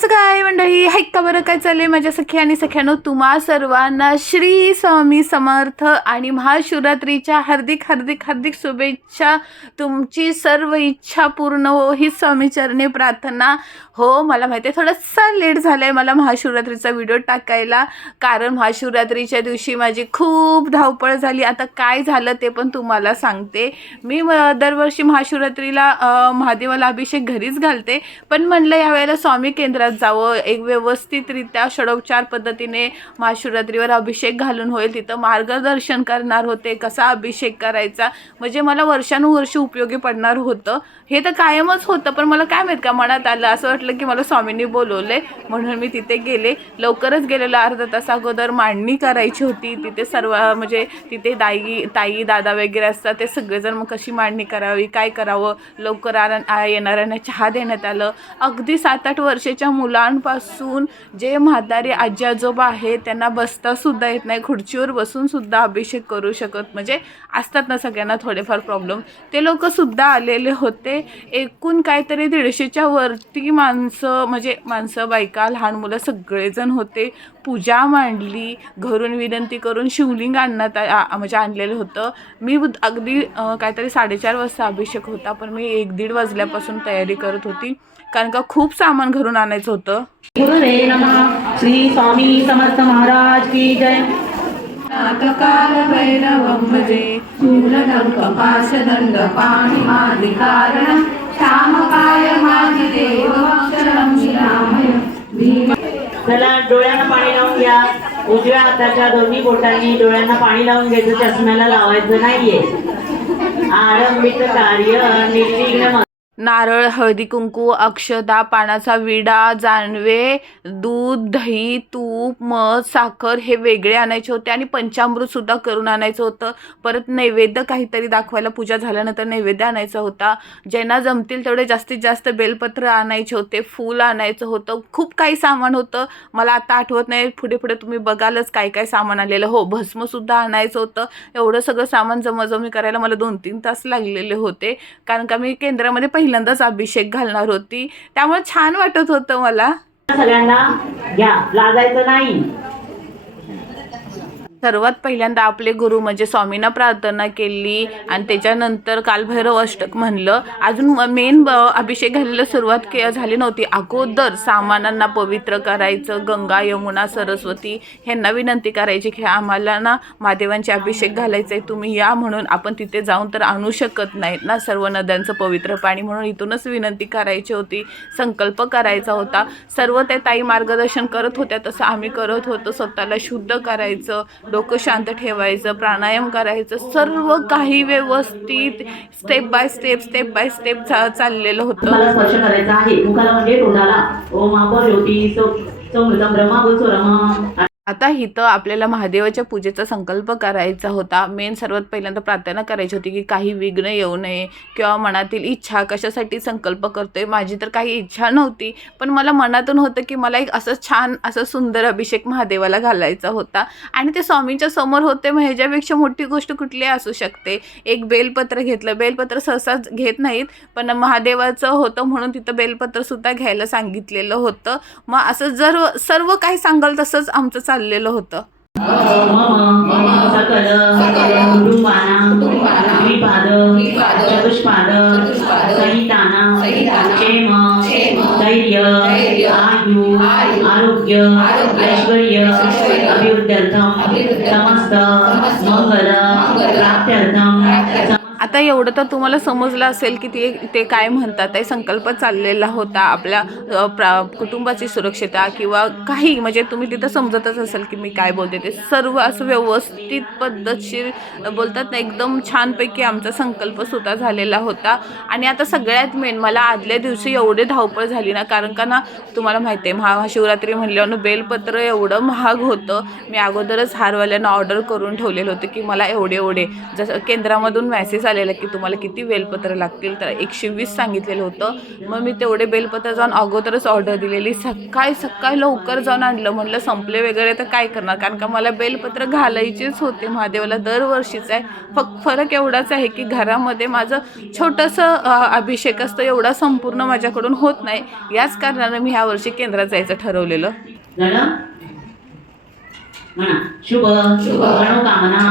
कसं काय मंडळी? हाय का बरं? काय चाललंय माझ्या सखी आणि सख्यानो तुम्हा सर्वांना श्री स्वामी समर्थ आणि महाशिवरात्रीच्या हार्दिक हार्दिक हार्दिक शुभेच्छा. तुमची सर्व इच्छा पूर्ण हो ही स्वामीचरणी प्रार्थना. हो मला माहिती आहे थोडंसं लेट झालं आहे मला महाशिवरात्रीचा व्हिडिओ टाकायला. कारण महाशिवरात्रीच्या दिवशी माझी खूप धावपळ झाली. आता काय झालं ते पण तुम्हाला सांगते. मी म- दरवर्षी महाशिवरात्रीला महादेवाला अभिषेक घरीच घालते. पण म्हणलं यावेळेला स्वामी केंद्रात जावं एक व्यवस्थितरित्या षडोपचार पद्धतीने महाशिवरात्रीवर अभिषेक घालून होईल. तिथं मार्गदर्शन करणार होते कसा अभिषेक करायचा? म्हणजे मला वर्षानुवर्ष उपयोगी पडणार होतं. हे तर कायमच होतं पण मला काय माहीत का मनात आलं? असं वाटलं की मला स्वामींनी बोलवले म्हणून मी तिथे गेले. लवकरच गेलेलो अर्धा तास अगोदर मांडणी करायची होती. तिथे सर्व म्हणजे तिथे दाई ताई दादा वगैरे असतात ते सगळेजण मग कशी मांडणी करावी काय करावं? लवकर आ- येणाऱ्यांना चहा देण्यात आलं. अगदी सात आठ वर्षाच्या मुलांपासून जे म्हातारे आजी आजोबा आहेत त्यांना बसतासुद्धा येत नाही. खुर्चीवर बसूनसुद्धा अभिषेक करू शकत म्हणजे असतात ना सगळ्यांना थोडेफार प्रॉब्लेम ते लोकंसुद्धा आलेले होते. एकूण काहीतरी दीडशेच्या वरती माणसं म्हणजे माणसं बायका लहान मुलं सगळेजण होते. पूजा मांडली घरून विनंती करून शिवलिंग आणण्यात आ- म्हणजे आणलेलं होतं. मी अगदी काहीतरी साडेचार वाजता अभिषेक होता पण मी एक दीड वाजल्यापासून तयारी करत होती. कारण का खूप सामान घरून आणायचं होतं. गुरुवे नमः. श्री स्वामी समर्थ महाराज की जय. नाटकाल भैरवं भजे शूलदं कपाशदण्ड पाणिमादिकारणं श्यामकाय माझि देव अक्षरं शिलामय भीम चला डोळ्यांना पाणी लावून घ्या. उजव्या हाताच्या दोन्ही बोटांनी डोळ्यांना पाणी लावून घ्यायचं. चष्म्याला लावायचं नाहीये. आरंभित कार्य निर्विघ्न नारळ हळदी कुंकू अक्षदा पानाचा विडा जानवे दूध दही तूप मध साखर हे वेगळे आणायचे होते आणि पंचामृत सुद्धा करून आणायचं होतं. परत नैवेद्य काहीतरी दाखवायला पूजा झाल्यानंतर नैवेद्य आणायचा होता. ज्यांना जमतील तेवढे जास्तीत जास्त बेलपत्र आणायचे होते फूल आणायचं होतं. खूप काही सामान होतं. मला आता आठवत नाही. पुढे पुढे तुम्ही बघालच काय काय सामान आलेलं. हो भस्मसुद्धा आणायचं होतं. एवढं सगळं सामान जमाजमी करायला मला दोन तीन तास लागलेले होते. कारण का मी केंद्रामध्ये पहिल्यांदाच अभिषेक घालणार होती. त्यामुळे छान वाटत होतं मला. सगळ्यांना घ्या. लाजायचं नाही. सर्वात पहिल्यांदा आपले गुरु म्हणजे स्वामींना प्रार्थना केली आणि त्याच्यानंतर कालभैरव अष्टक म्हणलं. अजून मेन अभिषेक घालायला सुरुवात के झाली नव्हती. अगोदर सामानांना पवित्र करायचं गंगा यमुना सरस्वती ह्यांना विनंती करायची की आम्हाला ना महादेवांचे अभिषेक घालायचं आहे तुम्ही या म्हणून आपण तिथे जाऊन तर आणू शकत नाहीत ना सर्व नद्यांचं पवित्र पाणी म्हणून. इथूनच विनंती करायची होती संकल्प करायचा होता. सर्व त्या ताई मार्गदर्शन करत होत्या तसं आम्ही करत होतो. स्वतःला शुद्ध करायचं डोकं शांत ठेवायचं प्राणायाम करायचं सर्व काही व्यवस्थित step by step step by step चाललेलं होतं. मला स्पर्श करायचा आहे. मुखाला म्हणजे तोंडाला. ओम आप ज्योती ब्रह्मा गुरुसोरम आता इथं आपल्याला महादेवाच्या पूजेचा संकल्प करायचा होता. मेन सर्वात पहिल्यांदा प्रार्थना करायची होती की काही विघ्न येऊ नये किंवा मनातील इच्छा कशासाठी संकल्प करतोय माझी तर काही इच्छा नव्हती. पण मला मनातून होतं की मला एक असं छान असं सुंदर अभिषेक महादेवाला घालायचा होता. आणि ते स्वामींच्या समोर होते मग ह्याच्यापेक्षा मोठी गोष्ट कुठली असू शकते. एक बेलपत्र घेतलं. बेलपत्र सहसा घेत नाहीत पण महादेवाचं होतं म्हणून तिथं बेलपत्रसुद्धा घ्यायला सांगितलेलं होतं. मग असं जर सर्व काही सांगाल तसंच आमचं चाललेलं होतं आरोग्य ऐश्वर्य अभिवृद्ध्यर्थं समस्त मंगल प्राप्त्यर्थं आता एवढं तर तुम्हाला समजलं असेल की ते ते काय म्हणतात. आहे संकल्प चाललेला होता. आपल्या प्रा कुटुंबाची सुरक्षता किंवा काही. म्हणजे तुम्ही तिथं समजतच असेल की मी काय बोलते. ते सर्व असं व्यवस्थित पद्धतशीर बोलतात ना एकदम छानपैकी आमचा संकल्प सुद्धा झालेला होता. आणि आता सगळ्यात मेन मला आदल्या दिवशी एवढे धावपळ झाली ना कारण का ना तुम्हाला माहिती आहे महाशिवरात्री म्हणल्यावर बेलपत्र एवढं महाग होतं. मी अगोदरच हारवाल्यांना ऑर्डर करून ठेवलेलं होतं की मला एवढे एवढे जसं केंद्रामधून मेसेज आलेला की तुम्हाला किती बेलपत्र लागतील तर एकशे वीस सांगितलेलं होतं. मग मी तेवढे बेलपत्र जाऊन अगोदरच ऑर्डर दिलेली. सकाळी सकाळी लवकर जाऊन आणलं. म्हटलं संपले वगैरे तर काय करणार? कारण का मला बेलपत्र घालायचेच होते महादेवाला. दरवर्षीच आहे. फक्त फरक एवढाच आहे की घरामध्ये माझं छोटंसं अभिषेक असतं. एवढा संपूर्ण माझ्याकडून होत नाही. याच कारणानं मी ह्या वर्षी केंद्रात जायचं ठरवलेलं. म्हणा शुभ मनोकामना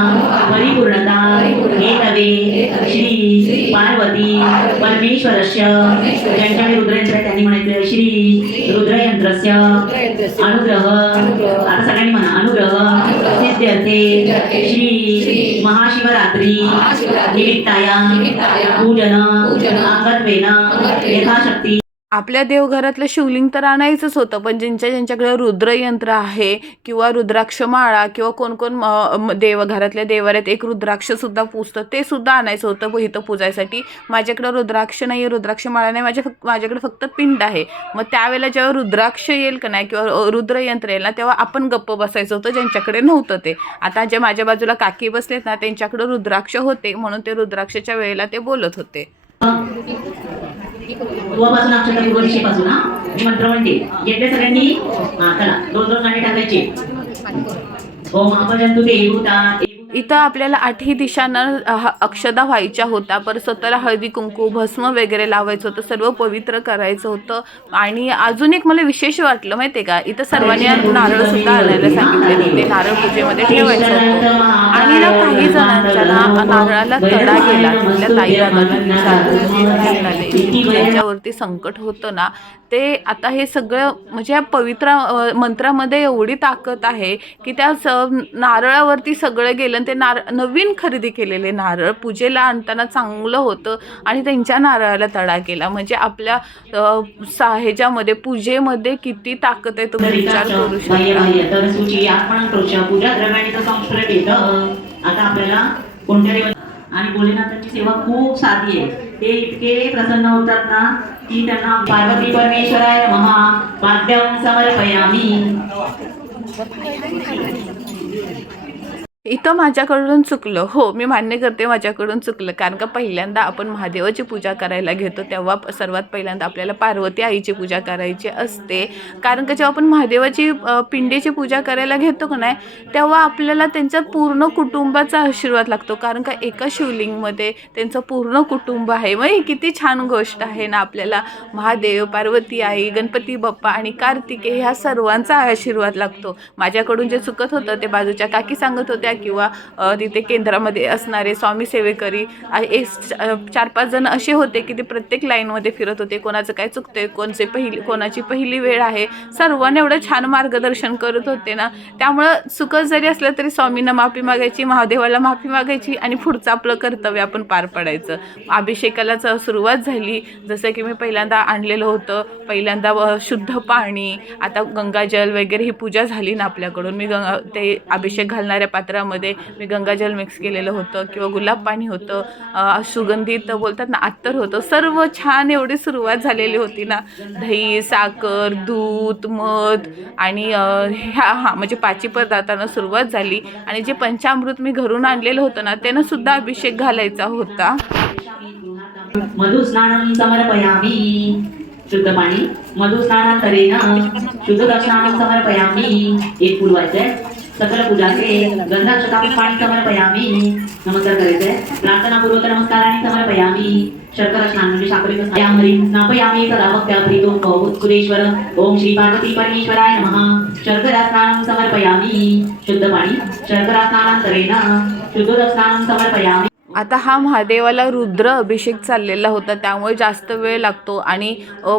परिपूर्णता हे तवे श्री पार्वती परमेश्वरस्य. ज्यांच्याकडे रुद्रयंत्र आहे त्यांनी म्हणायचं श्री रुद्रयंत्रस्य अनुग्रह. आता सगळ्यांनी म्हणा अनुग्रह सिद्ध्यर्थे श्री महाशिवरात्री निमित्ताया पूजन अंगत्वेन यथाशक्ती आपल्या देवघरातलं शिवलिंग तर आणायचंच होतं पण ज्यांच्या ज्यांच्याकडे रुद्रयंत्र आहे किंवा रुद्राक्ष माळा किंवा कोण कोण देवघरातल्या देवाऱ्यात एक रुद्राक्षसुद्धा पूजतं ते सुद्धा आणायचं होतं इथं पूजायसाठी. माझ्याकडे रुद्राक्ष नाही आहे रुद्राक्ष माळा नाही माझ्या फक्त माझ्याकडे फक्त पिंड आहे. मग त्यावेळेला जेव्हा रुद्राक्ष येईल का नाही किंवा रुद्रयंत्र येईल ना तेव्हा आपण गप्प बसायचं होतं ज्यांच्याकडे नव्हतं ते. आता जे माझ्या बाजूला काकी बसलेत ना त्यांच्याकडे रुद्राक्ष होते म्हणून ते रुद्राक्षच्या वेळेला ते बोलत होते. पूर्वापासून अक्षता पूर्व दिशेपासून हा मी मंत्र म्हणते घेतले सगळ्यांनी हा चला दोन दोन गाणे टाकायचे ओम अपजंतु ते भूता इथं आपल्याला आठही दिशांना अक्षदा व्हायच्या होत्या. पर स्वतःला हळदी कुंकू भस्म वगैरे लावायचं होतं. सर्व पवित्र करायचं होतं. आणि अजून एक मला विशेष वाटलं माहिती आहे का? इथं सर्वांनी नारळ सुद्धा आणायला सांगितले ते नारळ पूजेमध्ये ठेवायचं होतं. आणि ना काही जणांच्या ना नारळाला तडा गेला. तिथल्या ताई दादांना त्यांच्यावरती संकट होतं ना? ते आता हे सगळं म्हणजे या पवित्र मंत्रामध्ये एवढी ताकद आहे की त्या नारळावरती सगळं गेलं आणि ते नार नवीन खरेदी केलेले नारळ पूजेला आणताना चांगलं होतं आणि त्यांच्या नारळाला तडा केला. म्हणजे आपल्या अ, सा ह्याच्यामध्ये पूजेमध्ये किती ताकद आहे तुम्ही विचार करू शकता. आता आपल्याला कोणत्या आणि भोलेनाथांची सेवा खूप साधी आहे. ते इतके प्रसन्न होतात ना की त्यांना पार्वती परमेश्वराय महा वाद्यम समर्पयामी. इथं माझ्याकडून चुकलं. हो मी मान्य करते माझ्याकडून चुकलं. कारण का पहिल्यांदा आपण महादेवाची पूजा करायला घेतो तेव्हा सर्वात पहिल्यांदा आपल्याला पार्वती आईची पूजा करायची असते. कारण का जेव्हा आपण महादेवाची पिंडीची पूजा करायला घेतो का नाही तेव्हा आपल्याला त्यांच्या पूर्ण कुटुंबाचा आशीर्वाद लागतो. कारण का एका शिवलिंगमध्ये त्यांचं पूर्ण कुटुंब आहे. मग ही किती छान गोष्ट आहे ना आपल्याला. महादेव पार्वती आई गणपती बाप्पा आणि कार्तिके ह्या सर्वांचा आशीर्वाद लागतो. माझ्याकडून जे चुकत होतं ते बाजूच्या काकी सांगत होत्या किंवा तिथे केंद्रामध्ये असणारे स्वामी सेवेकरी एक चार पाच जण असे होते की ते प्रत्येक लाईनमध्ये फिरत होते. कोणाचं काय चुकतंय कोणचे पहिली कोणाची पहिली वेळ आहे. सर्वांना एवढं छान मार्गदर्शन करत होते ना. त्यामुळं चुकत जरी असलं तरी स्वामींना माफी मागायची महादेवाला माफी मागायची आणि पुढचं आपलं कर्तव्य आपण पार पडायचं. अभिषेकाला सुरुवात झाली. जसं की मी पहिल्यांदा आणलेलं होतं. पहिल्यांदा शुद्ध पाणी आता गंगाजल वगैरे ही पूजा झाली ना आपल्याकडून. मी गंगा ते अभिषेक घालणाऱ्या पात्र पात्रामध्ये मी गंगाजल मिक्स केलेलं होतं किंवा गुलाब पाणी होतं. सुगंधित बोलतात ना अत्तर होतं. सर्व छान एवढी सुरुवात झालेली होती ना. दही साखर दूध मध आणि ह्या हां म्हणजे पाची पदार्थांना सुरुवात झाली. आणि जे पंचामृत मी घरून आणलेलं होतं ना त्यानं सुद्धा अभिषेक घालायचा होता. मधुस्नानं समर्पयामि. शुद्ध पाणी. मधुस्नानांतरेन शुद्ध दक्षिणानं समर्पयामि. एक पुरवायचंय सकल पूजाचे गंधाक्षतापी पाणी समर्पयामि नमस्कार करायचंय प्रार्थनापूर्वक नमस्काराने समर्पयामि शर्करा स्नान म्हणजे साखरेचं स्नान यामरी स्नापयामि सदा भक्त्या प्रीतो उत्कुरेश्वर ओम श्री पार्वती परमेश्वराय नमः। शर्करा स्नानं समर्पयामि शुद्ध पाणी। शर्करा स्नानांतरेन शुद्ध समर्पयामि आता हा महादेवाला रुद्र अभिषेक चाललेला होता त्यामुळे जास्त वेळ लागतो. आणि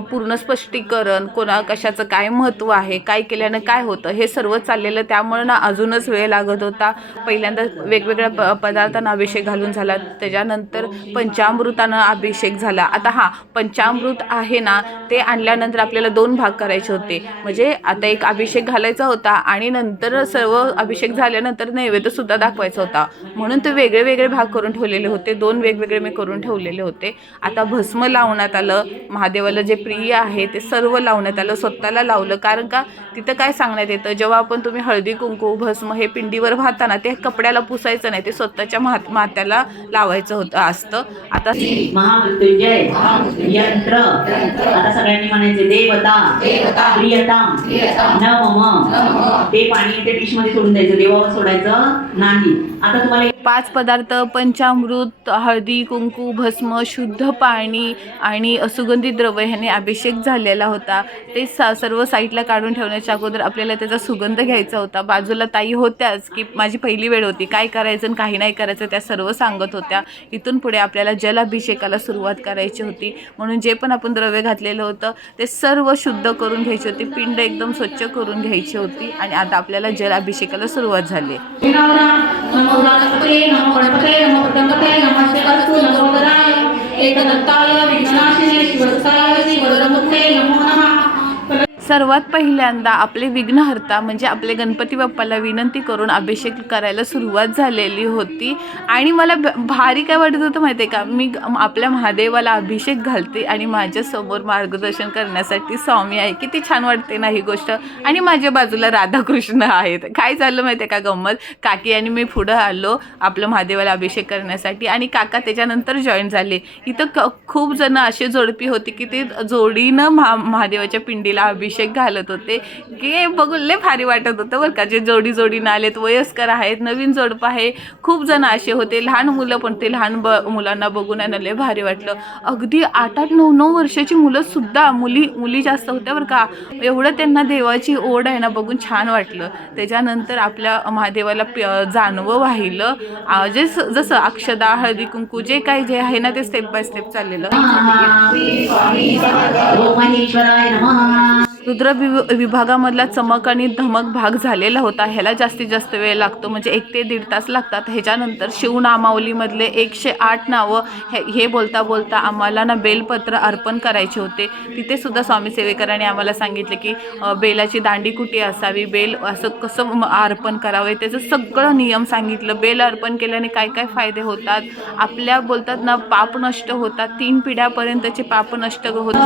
पूर्ण स्पष्टीकरण कोणा कशाचं काय महत्त्व आहे काय केल्यानं काय होतं हे सर्व चाललेलं त्यामुळे ना अजूनच वेळ लागत होता. पहिल्यांदा वेगवेगळ्या प पदार्थांना अभिषेक घालून झाला त्याच्यानंतर पंचामृतानं अभिषेक झाला. आता हा पंचामृत आहे ना ते आणल्यानंतर आपल्याला दोन भाग करायचे होते. म्हणजे आता एक अभिषेक घालायचा होता आणि नंतर सर्व अभिषेक झाल्यानंतर नैवेद्यसुद्धा दाखवायचा होता. म्हणून ते वेगळे वेगळे भाग करून ठेवलेले होते. दोन वेगवेगळे मी करून ठेवलेले होते. आता भस्म लावण्यात आलं. महादेवाला जे प्रिय आहे ते सर्व लावण्यात आलं. स्वतःला लावलं. कारण का? तिथं काय सांगण्यात येतं? जेव्हा आपण तुम्ही हळदी कुंकू भस्म हे पिंडीवर वाहताना ते कपड्याला पुसायचं नाही. ते स्वतःच्या मात मात्याला लावायचं होतं असतं. आता महामृत्युंजय यंत्र आता सगळ्यांनी म्हणायचे देवता न मम ते पाणी ते डिशमध्ये सोडून द्यायचं. देवावर सोडायचं नाही. आता तुम्हाला पाच पदार्थ पंचामृत हळदी कुंकू भस्म शुद्ध पाणी आणि सुगंधित द्रव्य ह्याने अभिषेक झालेला होता. ते सा सर्व साईडला काढून ठेवण्याच्या अगोदर आपल्याला त्याचा सुगंध घ्यायचा होता. बाजूला ताई होत्याच की माझी पहिली वेळ होती. काय करायचं आणि काही नाही करायचं त्या सर्व सांगत होत्या. इथून पुढे आपल्याला जलाभिषेकाला सुरुवात करायची होती. म्हणून जे पण आपण द्रव्य घातलेलं होतं ते सर्व शुद्ध करून घ्यायची होती. पिंड एकदम स्वच्छ करून घ्यायची होती आणि आता आपल्याला जलाभिषेकाला सुरुवात झाली नमो गणपते नमो गणपते नमो गणपते नमस्ते अस्तु नमो गणाय एकदत्ताय विघ्नाशिने शिवस्ताय श्री वरदमुक्ते नमो नमः। सर्वात पहिल्यांदा आपले विघ्नहर्ता म्हणजे आपले गणपती बाप्पाला विनंती करून अभिषेक करायला सुरुवात झालेली होती. आणि मला भ- भारी काय वाटत होतं माहिती आहे का? मी ग- आपल्या महादेवाला अभिषेक घालते आणि माझ्यासमोर मार्गदर्शन करण्यासाठी स्वामी आहे. किती छान वाटते ना ही गोष्ट. आणि माझ्या बाजूला राधाकृष्ण आहेत. काय झालं माहिती आहे का गंमत? काकी आणि मी पुढं आलो आपलं महादेवाला अभिषेक करण्यासाठी आणि काका त्याच्यानंतर जॉईन झाले. इथं क खूप जण असे जोडपी होती की ते जोडीनं महा महादेवाच्या पिंडीला अभिषेक अभिषेक घालत होते. की बघून लय भारी वाटत होतं बरं का. जे जोडी जोडीनं आलेत वयस्कर आहेत नवीन जोडपं आहे. खूप जण असे होते. लहान मुलं पण ते लहान ब मुलांना बघून आहे ना लय भारी वाटलं. अगदी आठ आठ नऊ नऊ वर्षाची मुलं सुद्धा मुली मुली जास्त होत्या बरं का. एवढं त्यांना देवाची ओढ आहे ना बघून छान वाटलं. त्याच्यानंतर आपल्या महादेवाला प जानवं वाहिलं. जे जसं अक्षदा हळदी कुंकू जे काही जे आहे ना ते स्टेप बाय स्टेप चाललेलं. महेश्वराय नमः. रुद्र विभ विभागामधला चमक आणि धमक भाग झालेला होता. ह्याला जास्तीत जास्त वेळ लागतो. म्हणजे एक ते दीड तास लागतात. ह्याच्यानंतर शिवनामावलीमधले एकशे आठ नावं हे हे बोलता बोलता आम्हाला ना बेलपत्र अर्पण करायचे होते. तिथे सुद्धा स्वामी सेवेकरांनी आम्हाला सांगितले की बेलाची दांडी कुठे असावी? बेल असं कसं अर्पण करावे? त्याचं सगळं नियम सांगितलं. बेल अर्पण केल्याने काय काय फायदे होतात? आपल्या बोलतात ना पाप नष्ट होतात. तीन पिढ्यापर्यंतचे पाप नष्ट होतात.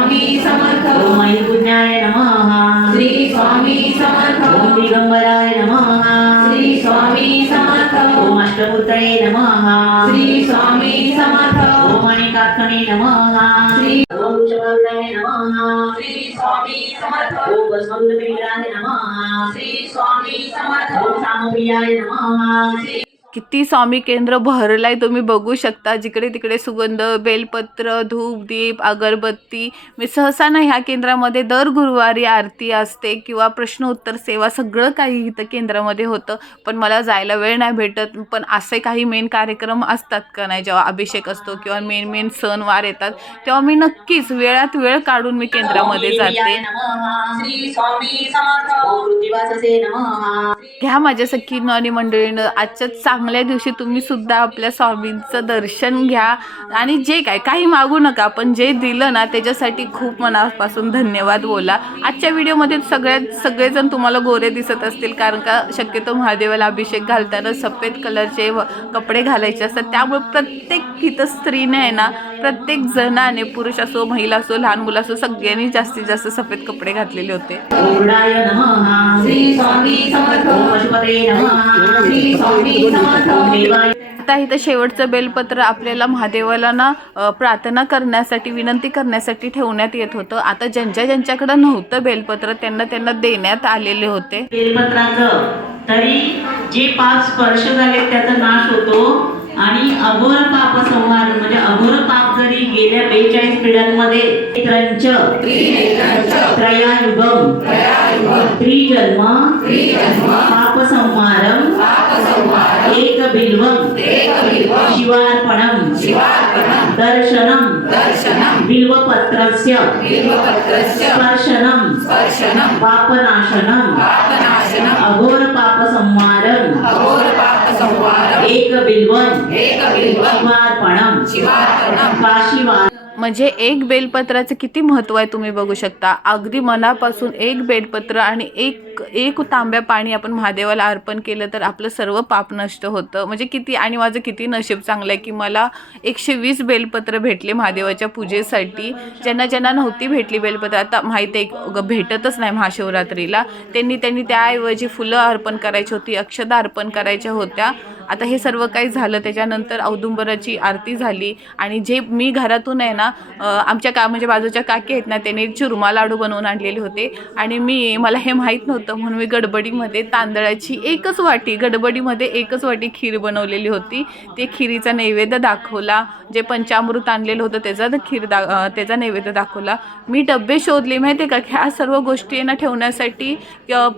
स्वामी समर्थ ओम मयुपुण्याय नमः श्री स्वामी समर्थ ओम दिगंबराय नमः श्री स्वामी समर्थ ओम अष्टमूर्तये नमः श्री स्वामी समर्थ ओम अनेकात्मने नमः श्री ओम वृषभाय नमः श्री स्वामी समर्थ ओम भस्मविग्रहाय नमः श्री स्वामी समर्थ ओम सामप्रियाय नमः श्री किती स्वामी केंद्र भरलं आहे तुम्ही बघू शकता. जिकडे तिकडे सुगंध बेलपत्र धूप दीप अगरबत्ती. मी सहसा ना ह्या केंद्रामध्ये दर गुरुवारी आरती असते किंवा प्रश्न उत्तर सेवा सगळं काही इथं केंद्रामध्ये होतं. पण मला जायला वेळ नाही भेटत. पण असे काही मेन कार्यक्रम असतात का नाही? जेव्हा अभिषेक असतो किंवा मेन मेन सणवार येतात तेव्हा मी नक्कीच वेळात वेळ काढून मी केंद्रामध्ये जाते. श्री स्वामी समर्थ। ओम कृत्तिवाससे नमः। घ्या माझ्या सखीनं आणि मंडळीनं आजच्या चांगल्या दिवशी तुम्ही सुद्धा आपल्या स्वामींचं दर्शन घ्या. आणि जे काय काही मागू नका पण जे दिलं ना त्याच्यासाठी खूप मनापासून धन्यवाद बोला. आजच्या व्हिडिओमध्ये सगळ्यात सगळेजण तुम्हाला गोरे दिसत असतील कारण का शक्यतो महादेवाला अभिषेक घालताना सफेद कलरचे व- कपडे घालायचे असतात. त्यामुळे प्रत्येक इथं स्त्रीने आहे ना प्रत्येक जणाने पुरुष असो महिला असो लहान मुलं असो सगळ्यांनी जास्तीत जास्त सफेद कपडे घातलेले होते. आता इथं शेवटचं बेलपत्र आपल्याला महादेवाला ना प्रार्थना करण्यासाठी विनंती करण्यासाठी ठेवण्यात येत होतं. आता ज्यांच्या ज्यांच्याकडं नव्हतं बेलपत्र त्यांना त्यांना देण्यात आलेले होते. बेलपत्राचं. तरी जे पाप स्पर्श झाले त्याचा नाश होतो. आणि अघोर पाप संहार म्हणजे अघोर पाप जरी गेल्या बेचाळीस पिढ्यांमध्ये त्रंच त्रयायुगम. त्रिजन्म. पाप संहारम. एक बिल्वम शिवार्पणम. दर्शनम. बिल्वपत्रस्य. स्पर्शनम. पापनाशनम. अघोर पाप संहारम. एक बिल्वम शिवार्पणम काशीवार म्हणजे एक बेलपत्राचं किती महत्त्व आहे तुम्ही बघू शकता. अगदी मनापासून एक बेलपत्र आणि एक एक तांब्या पाणी आपण महादेवाला अर्पण केलं तर आपलं सर्व पाप नष्ट होतं. म्हणजे किती आणि माझं किती नशीब चांगलं आहे की मला एकशे वीस बेलपत्र भेटले महादेवाच्या पूजेसाठी. ज्यांना ज्यांना नव्हती भेटली बेलपत्र आता माहीत आहे भेटतच नाही महाशिवरात्रीला. त्यांनी त्यांनी त्याऐवजी फुलं अर्पण करायची होती अक्षदा अर्पण करायच्या होत्या. आता हे सर्व काही झालं त्याच्यानंतर औदुंबराची आरती झाली. आणि जे मी घरातून आहे ना आमच्या का म्हणजे बाजूच्या काकी आहेत ना त्यांनी चुरमा लाडू बनवून आणलेले होते. आणि मी मला हे माहीत नव्हतं म्हणून मी गडबडीमध्ये तांदळाची एकच वाटी गडबडीमध्ये एकच वाटी खीर बनवलेली होती. ते खिरीचा नैवेद्य दाखवला. जे पंचामृत आणलेलं होतं त्याचा खीर दा त्याचा नैवेद्य दाखवला. मी डबे शोधले माहिती आहे का? ह्या सर्व गोष्टी ना ठेवण्यासाठी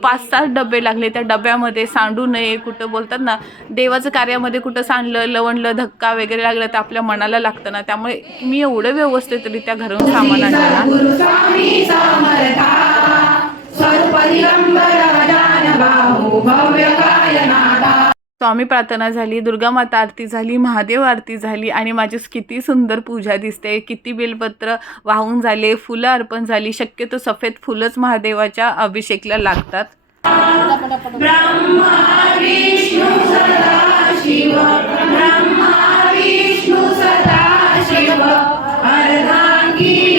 पाच सात डबे लागले. त्या डब्यामध्ये सांडू नये कुठं बोलतात ना देवाचं कार्यामध्ये कुठं सांडलं लवणलं धक्का वगैरे लागलं तर आपल्या मनाला लागतं ना. त्यामुळे मी एवढं व्यवस्थितरित्या घरून सामान आणलं स्वामी प्रार्थना झाली दुर्गा माता आरती झाली महादेव आरती झाली आणि माझी किती सुंदर पूजा दिसते. किती बेलपत्र वाहून झाले फुलं अर्पण झाली. शक्यतो सफेद फुलंच महादेवाच्या अभिषेकला लागतात. ब्रह्मा विष्णू सदा शिव. He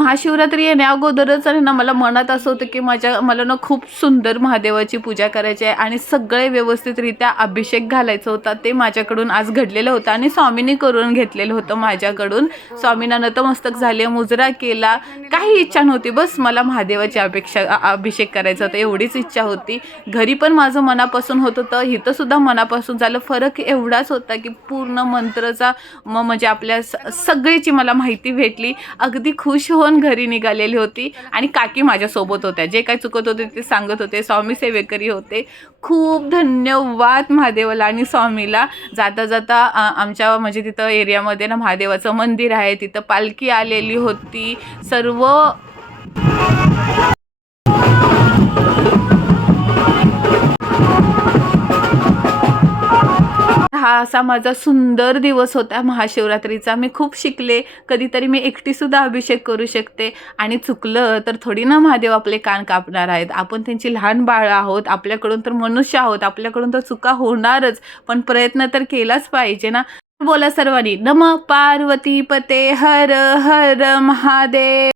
महाशिवरात्री येण्या अगोदरच आणि ना मला मनात असं होतं की माझ्या मला ना खूप सुंदर महादेवाची पूजा करायची आहे आणि सगळे व्यवस्थितरित्या अभिषेक घालायचा होता. ते माझ्याकडून आज घडलेलं होतं आणि स्वामींनी करून घेतलेलं होतं माझ्याकडून. स्वामींना नतमस्तक झाले मुजरा केला. काही इच्छा नव्हती बस मला महादेवाची अपेक्षा अभिषेक करायचा होता एवढीच इच्छा होती. घरी पण माझं मनापासून होत होतं इथंसुद्धा मनापासून झालं. फरक एवढाच होता की पूर्ण मंत्रचा मग म्हणजे आपल्या स सगळीची मला माहिती भेटली. अगदी खुश होऊन घरी निघालेली होती आणि काकी माझ्यासोबत होत्या. जे काही चुकत होते ते सांगत होते. स्वामी सेवेकरी होते. खूप धन्यवाद महादेवाला आणि स्वामीला. जाता जाता आमच्या म्हणजे तिथं एरियामध्ये ना महादेवाचं मंदिर आहे. तिथं पालखी आलेली होती. सर्व हा असा माझा सुंदर दिवस होता महाशिवरात्रीचा. मी खूप शिकले. कधीतरी मी एकटीसुद्धा अभिषेक करू शकते. आणि चुकलं तर थोडी ना महादेव आपले कान कापणार आहेत. आपण त्यांची लहान बाळं आहोत. आपल्याकडून तर मनुष्य आहोत. आपल्याकडून तर चुका होणारच. पण प्रयत्न तर केलाच पाहिजे ना. बोला सर्वांनी. नम पार्वती पते. हर हर महादेव.